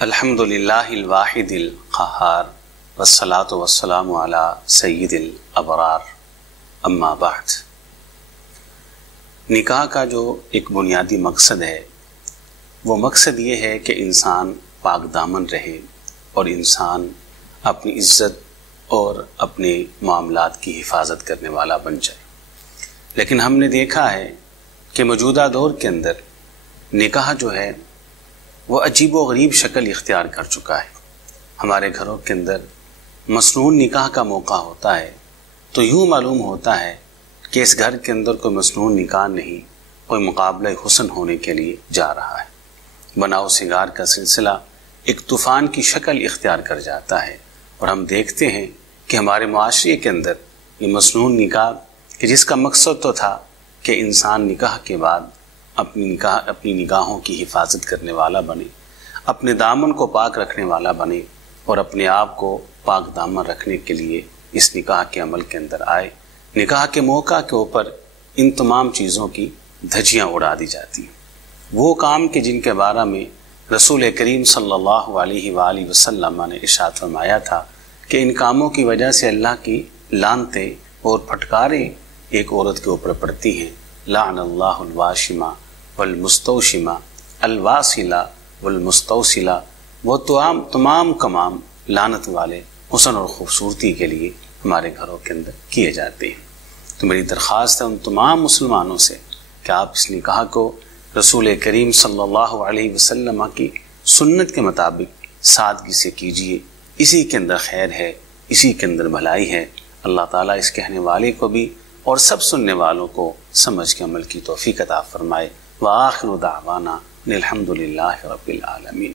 الحمد للہ الواحد القہار والصلاة والسلام علی سید الابرار اما بعد۔ نکاح کا جو ایک بنیادی مقصد ہے وہ مقصد یہ ہے کہ انسان پاک دامن رہے اور انسان اپنی عزت اور اپنے معاملات کی حفاظت کرنے والا بن جائے۔ لیکن ہم نے دیکھا ہے کہ موجودہ دور کے اندر نکاح جو ہے وہ عجیب و غریب شکل اختیار کر چکا ہے۔ ہمارے گھروں کے اندر مصنون نکاح کا موقع ہوتا ہے تو یوں معلوم ہوتا ہے کہ اس گھر کے اندر کوئی مصنون نکاح نہیں، کوئی مقابلہ حسن ہونے کے لیے جا رہا ہے۔ بناؤ سنگار کا سلسلہ ایک طوفان کی شکل اختیار کر جاتا ہے اور ہم دیکھتے ہیں کہ ہمارے معاشرے کے اندر یہ مصنون نکاح کہ جس کا مقصد تو تھا کہ انسان نکاح کے بعد اپنی نگاہوں کی حفاظت کرنے والا بنے، اپنے دامن کو پاک رکھنے والا بنے اور اپنے آپ کو پاک دامن رکھنے کے لیے اس نکاح کے عمل کے اندر آئے۔ نکاح کے موقع کے اوپر ان تمام چیزوں کی دھجیاں اڑا دی جاتی ہیں۔ وہ کام کہ جن کے بارے میں رسول کریم صلی اللہ علیہ وآلہ وسلم نے ارشاد فرمایا تھا کہ ان کاموں کی وجہ سے اللہ کی لعنتیں اور پھٹکاریں ایک عورت کے اوپر پڑتی ہیں۔ لعن اللہ الواشمہ والمستوشمہ الواصلہ والمستوصلہ، وہ تمام لعنت والے حسن اور خوبصورتی کے لیے ہمارے گھروں کے اندر کیے جاتے ہیں۔ تو میری درخواست ہے ان تمام مسلمانوں سے کہ آپ اس نکاح کو رسول کریم صلی اللہ علیہ وسلم کی سنت کے مطابق سادگی سے کیجیے۔ اسی کے اندر خیر ہے، اسی کے اندر بھلائی ہے۔ اللہ تعالیٰ اس کہنے والے کو بھی اور سب سننے والوں کو سمجھ کے عمل کی توفیق عطا فرمائے۔ وآخر دعوانا الحمد للہ رب العالمین۔